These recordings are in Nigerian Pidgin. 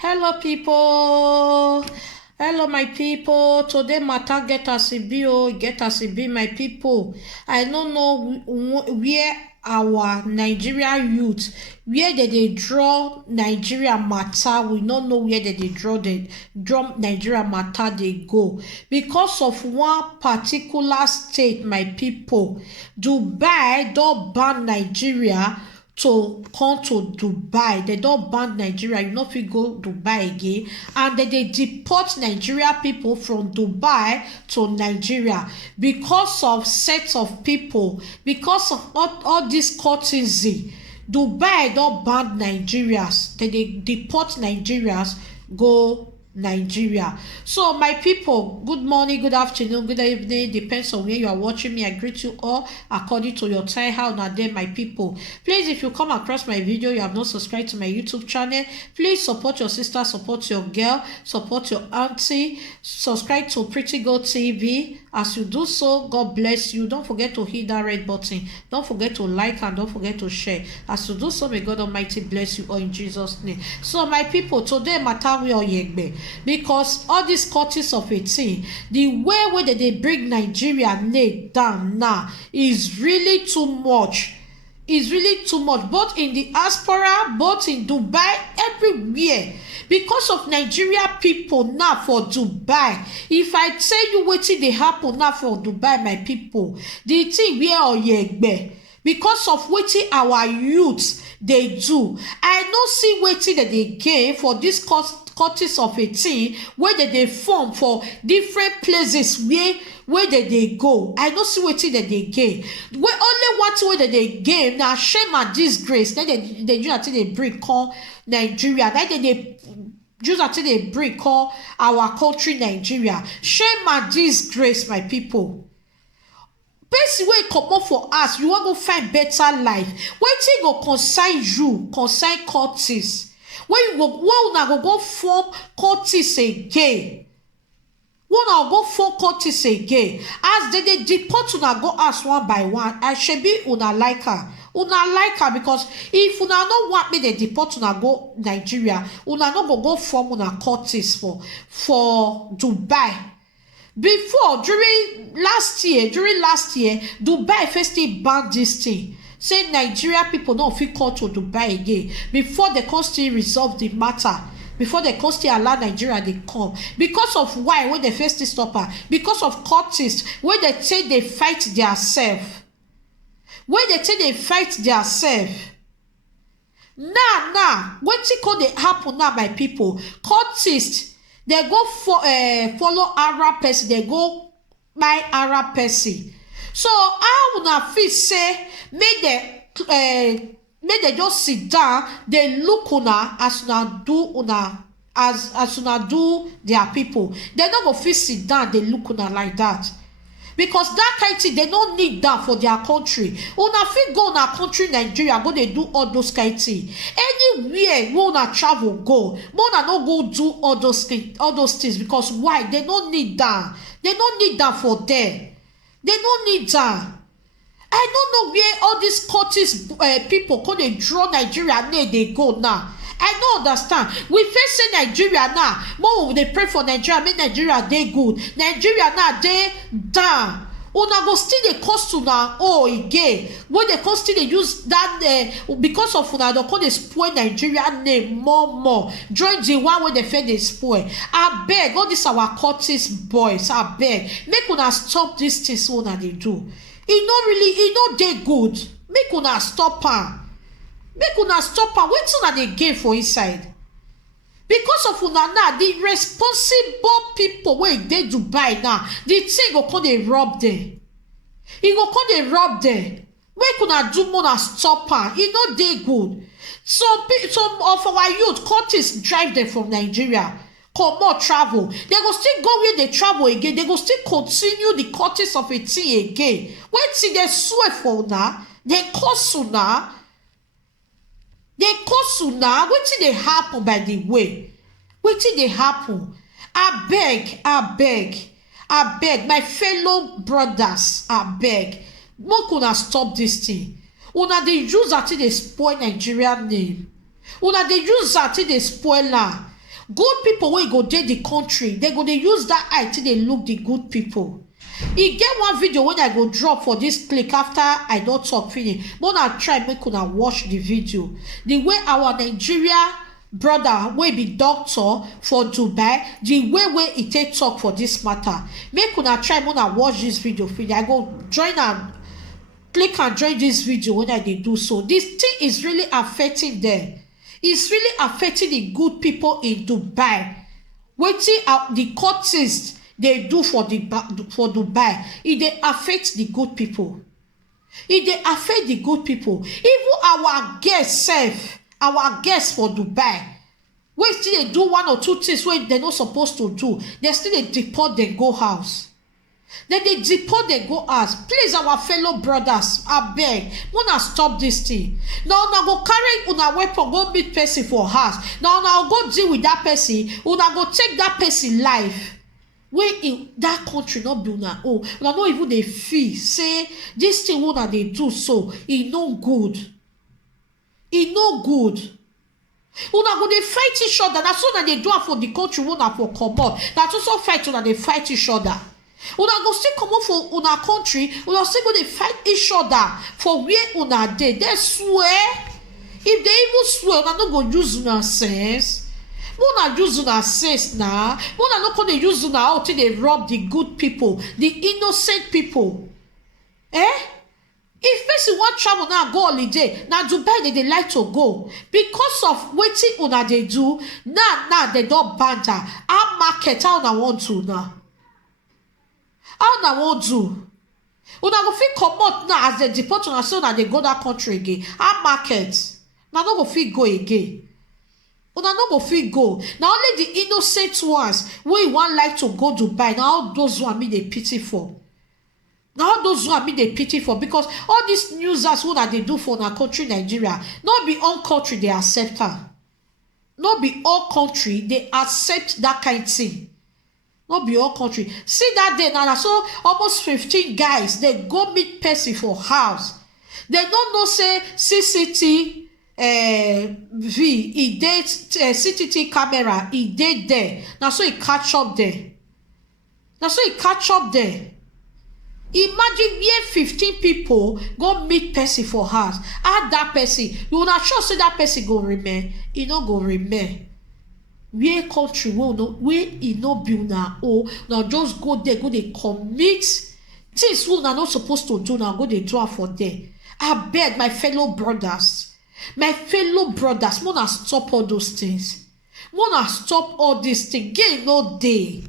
Hello people. Hello my people. Today matter get as e be get as e be my people. I don't know where our Nigeria youth, where they draw Nigeria matter. We don't know where they draw Nigeria matter they go. Because of one particular state, my people, Dubai don't ban Nigeria to come to Dubai. They don't ban Nigeria. You know if you go Dubai again. And they deport Nigeria people from Dubai to Nigeria because of sets of people, because of all this courtesy. Dubai don't ban Nigerians. They deport Nigerians go Nigeria. So my people, good morning, good afternoon, good evening, depends on where you are watching me. I greet you all according to your time. How now there, my people, please, if you come across my video, you have not subscribed to my YouTube channel, please support your sister, support your girl, support your auntie, subscribe to Pretty Girl TV. As you do so, God bless you. Don't forget to hit that red button, don't forget to like, and don't forget to share. As you do so, may God Almighty bless you all in Jesus name. So my people, today matter we all yegbe, because all these courts of 18, the way where they bring Nigeria name down now is really too much. Is really too much, both in the diaspora, both in Dubai, everywhere. Because of Nigeria people now for Dubai. If I tell you wetin dey happen now for Dubai, my people, the thing where oyegbe. Because of wetin our youths they do, I no see wetin that they gain for this courts of 18 where they form for different places where they go. I no see wetin that they gain. Where only one thing where they gain na shame and disgrace. Then they use until they bring call Nigeria. Then they use until they bring call our country Nigeria. Shame and disgrace, my people. Person wey comot for us, you wan go find better life. Wetin go concern you, concern courts. When you go, when una go form courts again. When una go form courts again. As they deport una go ask one by one, I should be una like her. Una like her because if una no want me they deport una go Nigeria, una no go form una courts for Dubai. Before, during last year, Dubai first banned this thing. Say Nigeria people don't feel called to Dubai again. Before the country resolve the matter. Before the country allow Nigeria they come. Because of why when they first stop her? Because of courts where they say they fight themselves. When they say they fight themselves. Now, wetin come dey happen now, my people? Courtists, they go for follow Arab person, they go buy Arab person. So how una fit say make they just sit down, they look una as una do una as una do their people. They no go fit sit down, they look una like that. Because that kind of thing, they don't need that for their country. Una fit go na country Nigeria, go they do all those kind of things. Anywhere where una travel go, una no go do all those things. Because why? They don't need that. They don't need that for them. They don't need that. I don't know where all these courts people come they draw Nigeria name they go now. I don't understand. We first say Nigeria now. More they pray for Nigeria, make Nigeria they good. Nigeria now they down. Una go still they cost una again. When they cost still they use that because of una they call they spoil Nigeria name more. Join the one where they fed they spoil. I beg all these our courts boys. I beg make una stop this things una they do. It no they good. Make una stop her. Make una stop am. Wetin una dey gain for inside? Because of una now, the responsible people wey dey Dubai now, the thing go come dey rob them. E go come dey rob them. Make una do more than stop am. E no dey good. Some of our youth courts drive them from Nigeria. Comot travel. They go still go where they travel again. They go still continue the courts of a thing again. Wetin dey swear for una? They curse una. They cause una. Wetin dey happen by the way? Wetin dey happen? I beg, my fellow brothers, I beg. Make una stop this thing. Una dey use that thing dey spoil Nigeria name. Una dey use that thing dey spoil am. Good people wey go dey the country, they go dey use that eye till they look the good people. E get one video when I go drop for this click after I don talk finish. But I try make una watch the video. The way our Nigeria brother wey be doctor for Dubai, the way e take talk for this matter. Make una try make una watch this video finish. I go join and click and join this video when I dey do so. This thing is really affecting them. It's really affecting the good people in Dubai. Wetin the cultists they do for Dubai, it dey affect the good people. It dey affect the good people. Even our guests sef, our guests for Dubai, wey still dey do one or two things wey they not supposed to do, they still dey deport them go house. Then they deport them go house. Please, our fellow brothers, abeg, una stop this thing. Now una go carry una weapon go meet person for house. Now una go deal with that person. Una go take that person life. Wey in that country not be una own. Una no even dey feel say this thing una dey do so e no good. E no good. Una go dey fight each other. Na so una dey do am for the country una for comot. Na also fight una dey fight each other. Una go still comot for una country. Una still go dey fight each other for where una dey. They swear. If they even swear, una no go use una sense. Una use una sense now. Una no gonna use una out till they rob the good people, the innocent people. If person want travel now go holiday, now Dubai they like to go because of wetin una they do. Now they don't banter. Our market how una want to now. How una want to? Una go fit comot now as they deport una so that they go that country again. Our market now no go fit go again. Una no go fit go. Now only the innocent ones wey want like to go Dubai. Now all those one me they pity for. Now all those one me they pity for because all these news as what that they do for our country Nigeria. Not be all country they accept her. Not be all country they accept that kind of thing. Not be all country. See that day now so almost 15 guys they go meet person for house. They don't know say CCTV e dey CCTV camera e dey there. Now so e catch up there. Now so e catch up there. Imagine where 15 people go meet person for house. Add that person. You not sure say that person go remain. E no go remain. Where country will no where e no be una oh now just go there go they commit things we are not supposed to do now go they do for there. I beg my fellow brothers. My fellow brothers, wanna stop all those things. Wanna stop all these things. Gay no day.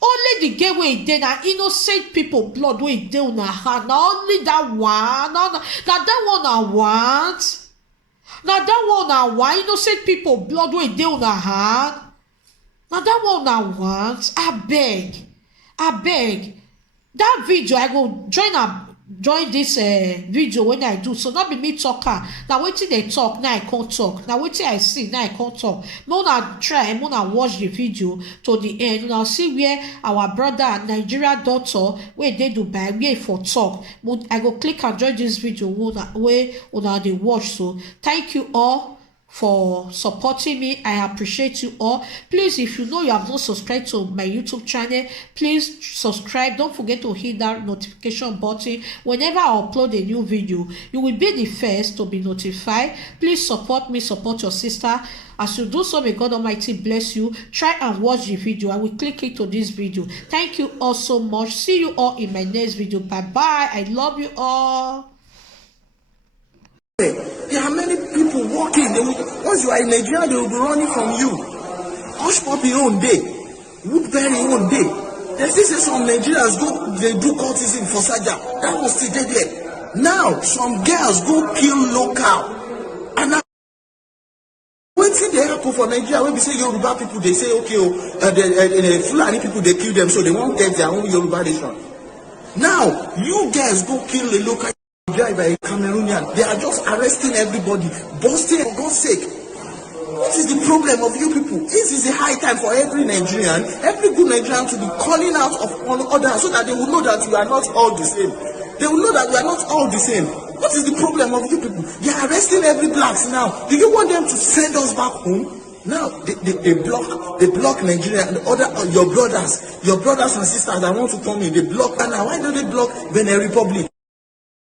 Only the gay way they na innocent people blood way they on a hand. Now only that one. Now that one I want. Now that one I want. Innocent people blood way they on a hand. Now that one I want. I beg. That video I go join this video when I do so not be me talker. Now waiting they talk now I can't talk. Now waiting I see now I can't talk. Mona try Mona watch the video to the end. Now see where our brother Nigeria daughter where they do by where for talk. I go click and join this video where una they watch. So thank you all for supporting me. I appreciate you all. Please, if you know you have not subscribed to my YouTube channel, please subscribe. Don't forget to hit that notification button. Whenever I upload a new video, you will be the first to be notified. Please support me, support your sister. As you do so, may God Almighty bless you. Try and watch the video. I will click it to this video. Thank you all so much. See you all in my next video. Bye bye. I love you all. There are many people walking. Once you are in Nigeria, they will be running from you. Hush Puppy own day, Woodbury own day. There's this some Nigerians they do cultism for Saja. That was still there. Now some girls go kill local. And now when see they happen for Nigeria, when we say Yoruba people, they say okay, the Fulani people they kill them, so they won't get their own Yoruba nation. Now you guys go kill the local. By a Cameroonian, they are just arresting everybody, busting for God's sake. What is the problem of you people? This is a high time for every Nigerian, every good Nigerian to be calling out of one others so that they will know that we are not all the same. They will know that we are not all the same. What is the problem of you people? They are arresting every blacks now. Do you want them to send us back home? Now they block Nigeria and other your brothers and sisters that want to come in. They block. And now why don't they block Benin Republic?